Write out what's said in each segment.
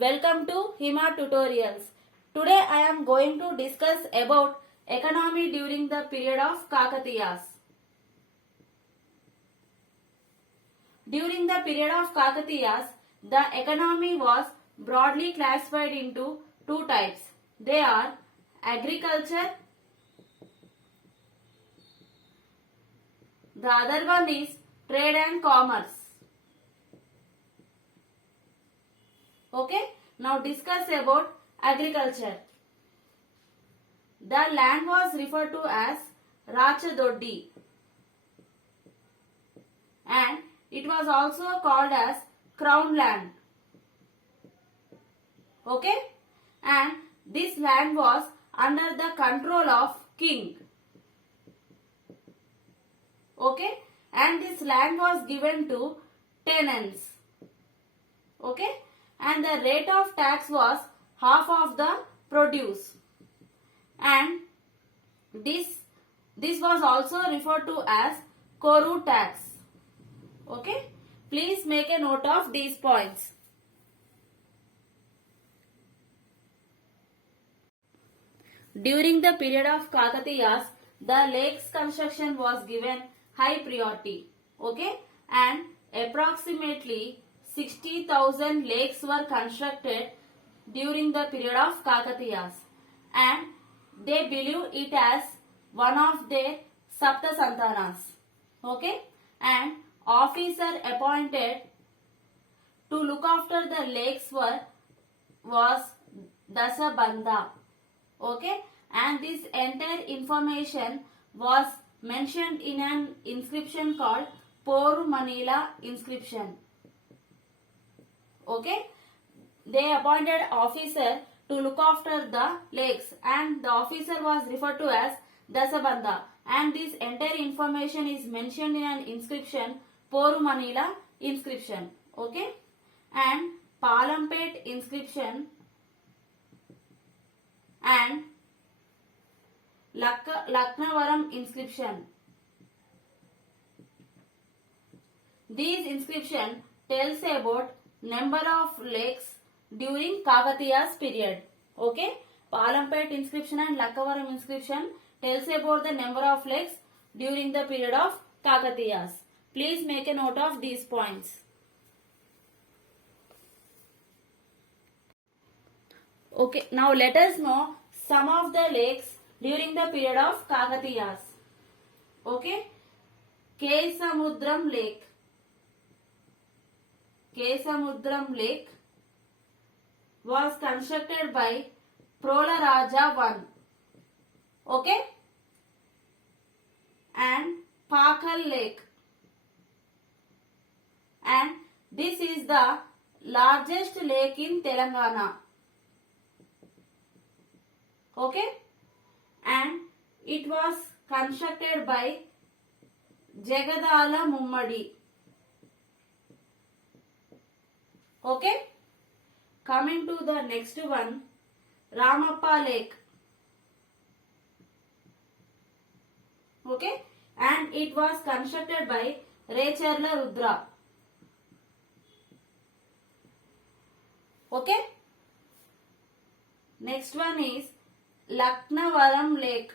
Welcome to Hima Tutorials. Today I am going to discuss about economy during the period of Kakatiyas. During the period of Kakatiyas, the economy was broadly classified into two types. They are agriculture. The other one is trade and commerce. Okay, now discuss about agriculture. The land was referred to as Rachadoddi and it was also called as crown land. Okay, and this land was under the control of king. Okay, and this land was given to tenants. Okay, and the rate of tax was half of the produce, and this was also referred to as Koru tax. Okay, please make a note of these points. During the period of Kakatiyas, the lakes construction was given high priority. Okay, and approximately 60,000 lakes were constructed during the period of Kakatiyas, and they believe it as one of their Sapta Santanas. Okay, and officer appointed to look after the lakes was Dasabandha. Okay, and this entire information was mentioned in an inscription called Poru Manila inscription. Okay, they appointed officer to look after the lakes and the officer was referred to as Dasabandha, and this entire information is mentioned in an inscription Poru Manila inscription. Okay, and Palampet inscription and Laknavaram inscription. These inscription tells about number of lakes during Kakatiya's period. Okay, Palampet inscription and Laknavaram inscription tells about the number of lakes during the period of Kakatiyas. Please make a note of these points. Okay, now let us know some of the lakes during the period of Kakatiyas. Okay, Kesamudram Lake. Kesamudram Lake was constructed by Prolaraja I. Okay, and Pakal Lake, and this is the largest lake in Telangana. Okay, and it was constructed by Jagadala Mummadi. Okay, coming to the next one, Ramappa Lake. Okay, and it was constructed by Recherla Rudra. Okay, next one is Laknavaram Lake,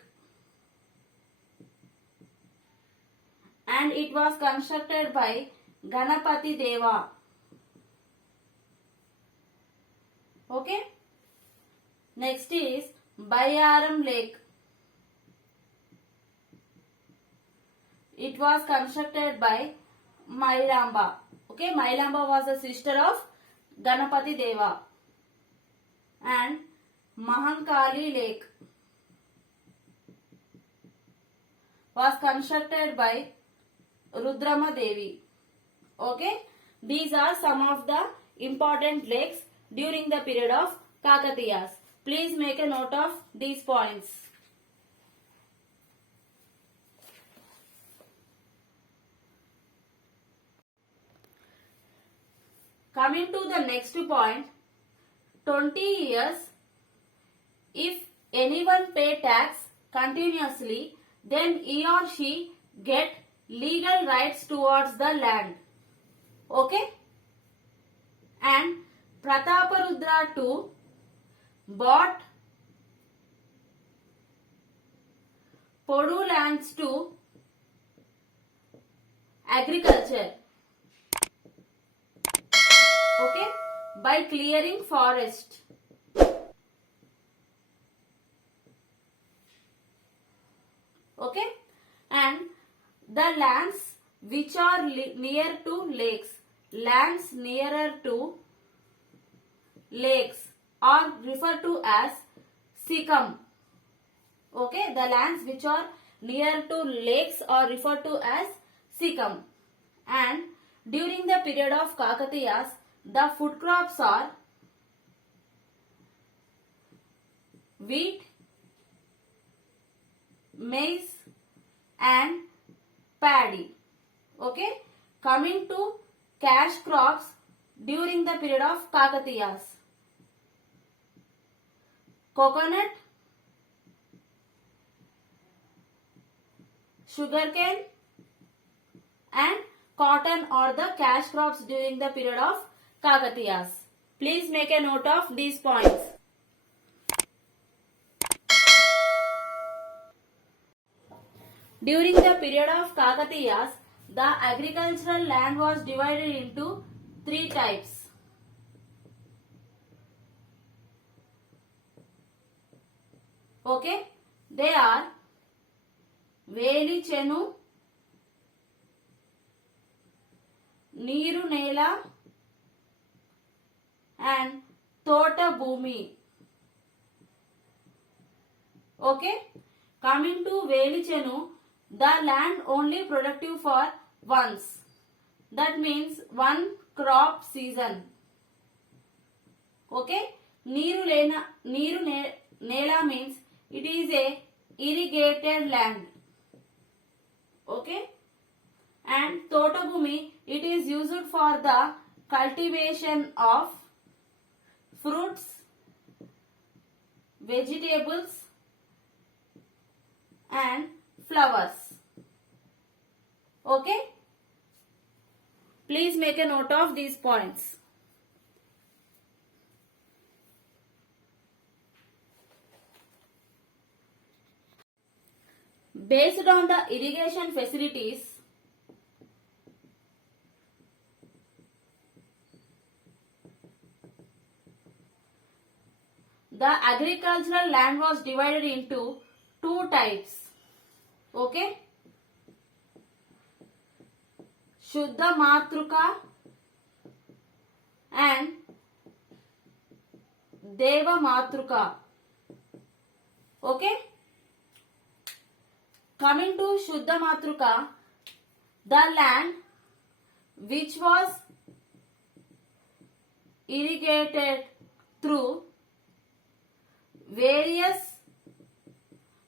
and it was constructed by Ganapati Deva. Okay, next is Bayaram Lake. It was constructed by Mailamba. Okay, Mailamba was a sister of Ganapati Deva. And Mahankali Lake was constructed by Rudrama Devi. Okay, these are some of the important lakes during the period of Kakatiyas. Please make a note of these points. Coming to the next point, 20 years, if anyone pay tax continuously, then he or she get legal rights towards the land. Okay? And Prataparudra II bought Podu lands to agriculture. Okay, by clearing forest. Okay, and the lands which are near to lakes, lands nearer to lakes are referred to as Sikkim. Okay, the lands which are near to lakes are referred to as Sikkim. And during the period of Kakatiyas, the food crops are wheat, maize and paddy. Okay, coming to cash crops during the period of Kakatiyas: coconut, sugarcane and cotton are the cash crops during the period of Kakatiyas. Please make a note of these points. During the period of Kakatiyas, the agricultural land was divided into three types. Okay, they are Veli Chenu, Neeru Nela and Tota Bhumi. Okay, coming to Veli Chenu, the land only productive for once. That means one crop season. Okay, Neeru Nela means it is a irrigated land. Okay, and Tota Bhumi, it is used for the cultivation of fruits, vegetables and flowers. Okay, please make a note of these points. Based on the irrigation facilities, the agricultural land was divided into two types. Okay, Shuddha Matruka and Deva Matruka. Okay, coming to Shuddha Matruka, the land which was irrigated through various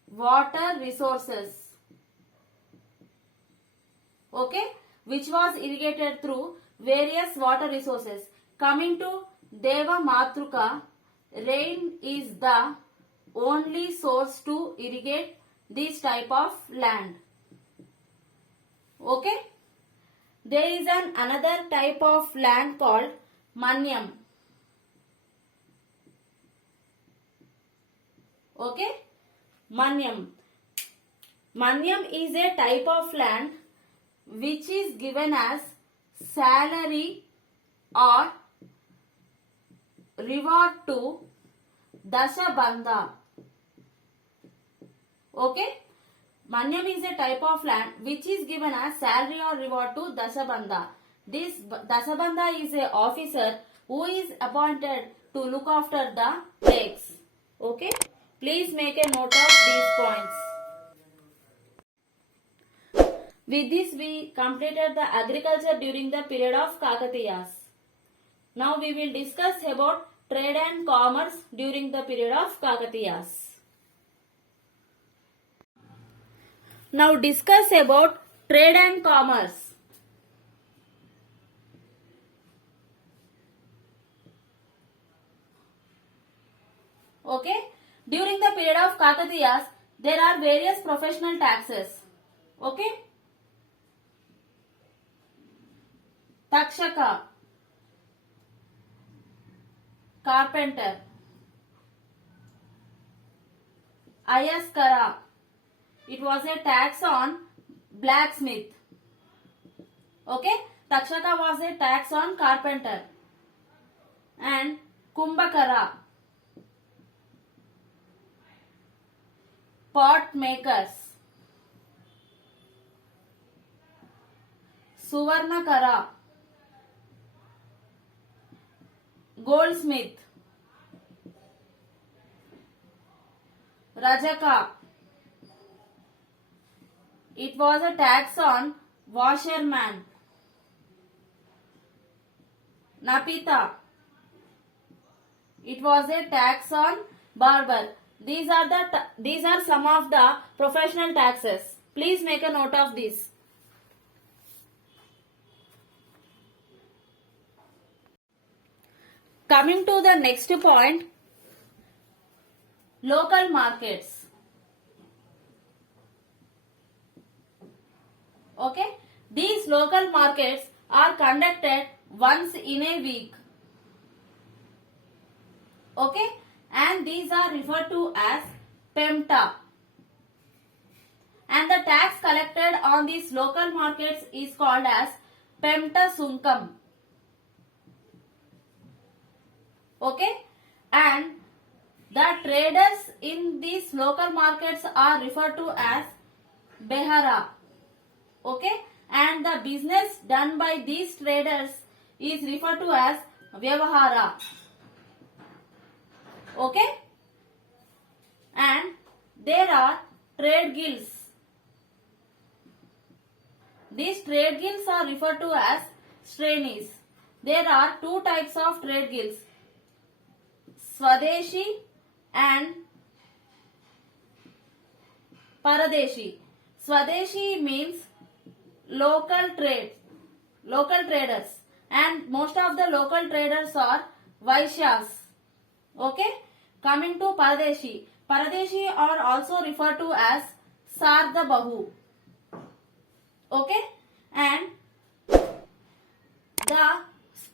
water resources. Okay, which was irrigated through various water resources. Coming to Deva Matruka, rain is the only source to irrigate this type of land. Okay, there is another type of land called Manyam. Okay, Manyam. Manyam is a type of land which is given as salary or reward to Dashabandha. Okay, Manyam is a type of land which is given as salary or reward to Dashabandha. This Dashabandha is a officer who is appointed to look after the lakes. Okay, please make a note of these points. With this, we completed the agriculture during the period of Kakatiyas. Now we will discuss about trade and commerce during the period of Kakatiyas. Now discuss about trade and commerce. Okay, during the period of Kakatiyas, there are various professional taxes. Okay, Takshaka, carpenter. Ayaskara, it was a tax on blacksmith. Okay, Takshaka was a tax on carpenter. And Kumbhakara, pot makers. Suvarnakara, goldsmith. Rajaka, it was a tax on washerman. Napita, it was a tax on barber. These are some of the professional taxes. Please make a note of this. Coming to the next point, local markets. Okay, these local markets are conducted once in a week. Okay, and these are referred to as PEMTA. And the tax collected on these local markets is called as PEMTA Sunkam. Okay, and the traders in these local markets are referred to as Behara. Okay, and the business done by these traders is referred to as Vyavahara. Okay, and there are trade guilds. These trade guilds are referred to as Shrenis. There are two types of trade guilds, Swadeshi and Paradeshi. Swadeshi means local traders, and most of the local traders are Vaishyas. Okay, coming to Paradeshi. Paradeshi are also referred to as Sarda Bahu. Okay, and the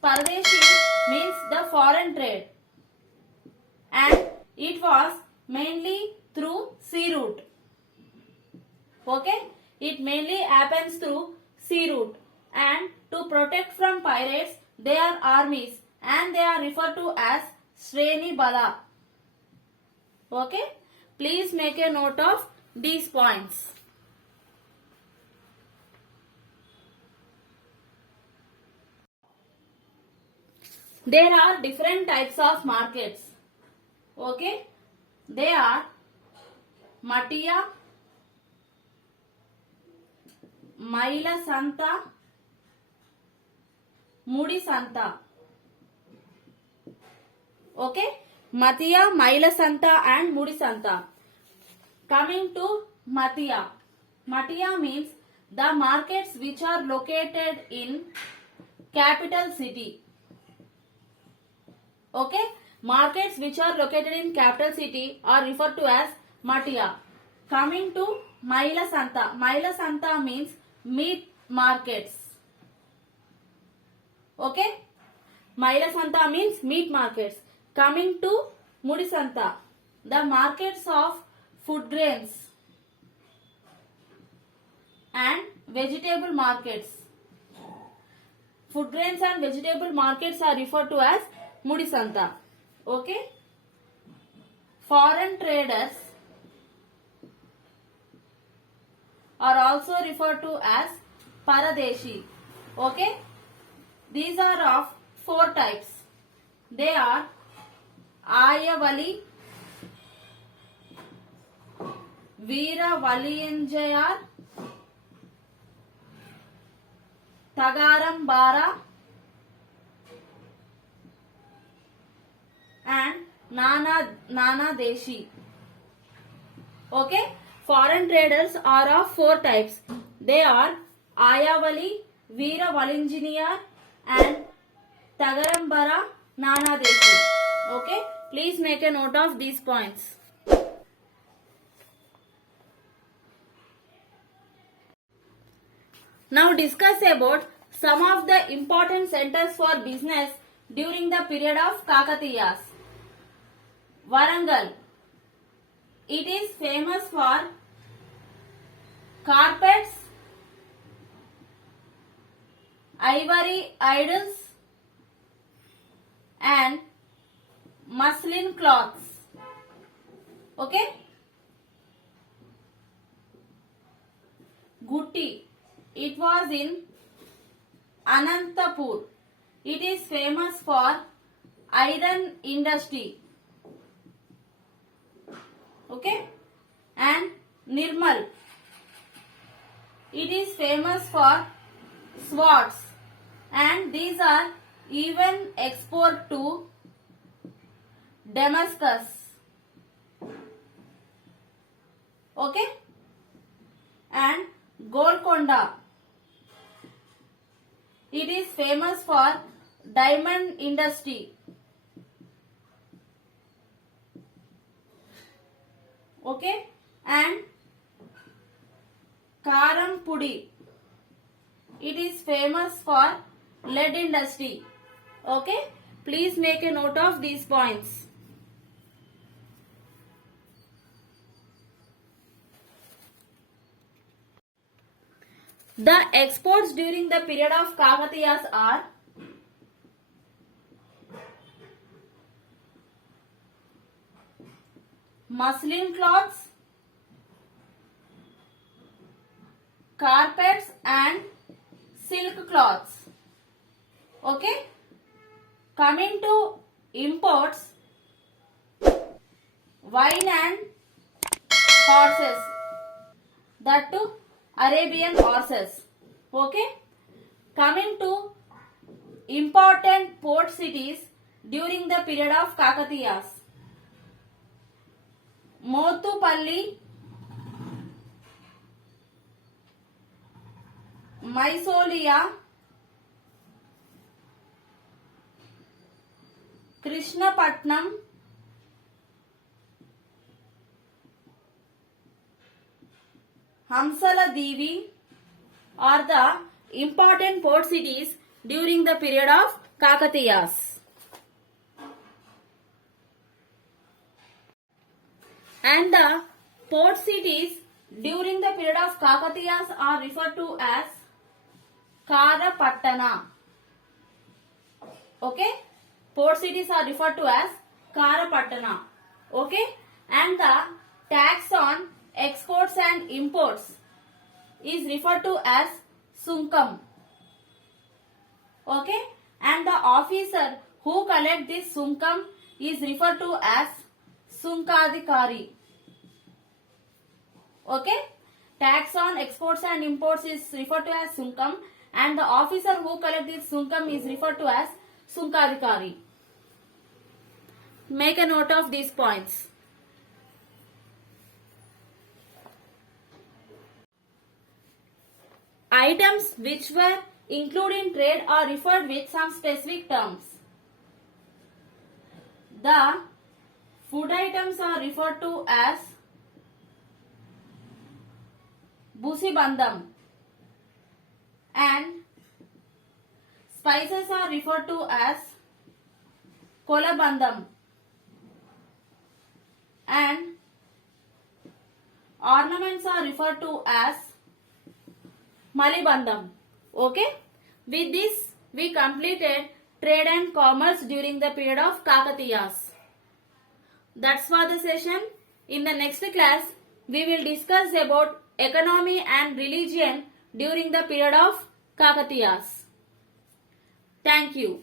Paradeshi means the foreign trade, and it was mainly through sea route. Okay, it mainly happens through sea route, and to protect from pirates, they are armies, and they are referred to as Shreni Bala. Okay, please make a note of these points. There are different types of markets. Okay, they are Matiya, Maila Santa, Mudi Santa. Okay, Matiya, Maila Santa and Mudi Santa. Coming to Matiya. Matiya means the markets which are located in capital city. Okay, markets which are located in capital city are referred to as Matiya. Coming to Maila Santa. Maila Santa means meat markets. Okay, Maila Santa means meat markets. Coming to Mudi Santa, the markets of food grains and vegetable markets. Food grains and vegetable markets are referred to as Mudi Santa. Okay, foreign traders are also referred to as Paradeshi. Okay, these are of four types. They are Ayavali, Veera Valiyanjayar, Tagarambara and Nana Deshi. Okay, foreign traders are of four types. They are Ayavali, Veera Valinjiniyar and Tagarambara Nana Deshi. Okay, please make a note of these points. Now discuss about some of the important centers for business during the period of Kakatiyas. Warangal. It is famous for carpets, ivory idols, and muslin cloths. Okay? Gutti. It was in Anantapur. It is famous for iron industry. Okay? And Nirmal. It is famous for swords, and these are even export to Damascus. Okay? And Golconda. It is famous for diamond industry. Okay? And Karampudi. It is famous for lead industry. Okay? Please make a note of these points. The exports during the period of Kakatiyas are muslin cloths, carpets and silk cloths. Okay? Coming to imports, wine and horses. That too Arabian horses. Okay? Coming to important port cities during the period of Kakatiyas. Motupalli, Mysolia, Krishnapatnam, Hamsala Devi are the important port cities during the period of Kakatiyas. And the port cities during the period of Kakatiyas are referred to as Karapattana. Okay? Port cities are referred to as Karapattana. Okay? And the tax on exports and imports is referred to as Sunkam. Okay? And the officer who collects this Sunkam is referred to as Sunkadikari. Okay? Tax on exports and imports is referred to as Sunkam, and the officer who collects this Sunkam is referred to as Sunkadikari. Make a note of these points. Items which were included in trade are referred with some specific terms. The food items are referred to as Busibandam, and spices are referred to as Kolabandam, and ornaments are referred to as Malibandam. Okay? With this, we completed trade and commerce during the period of Kakatiyas. That's for the session. In the next class, we will discuss about economy and religion during the period of Kakatiyas. Thank you.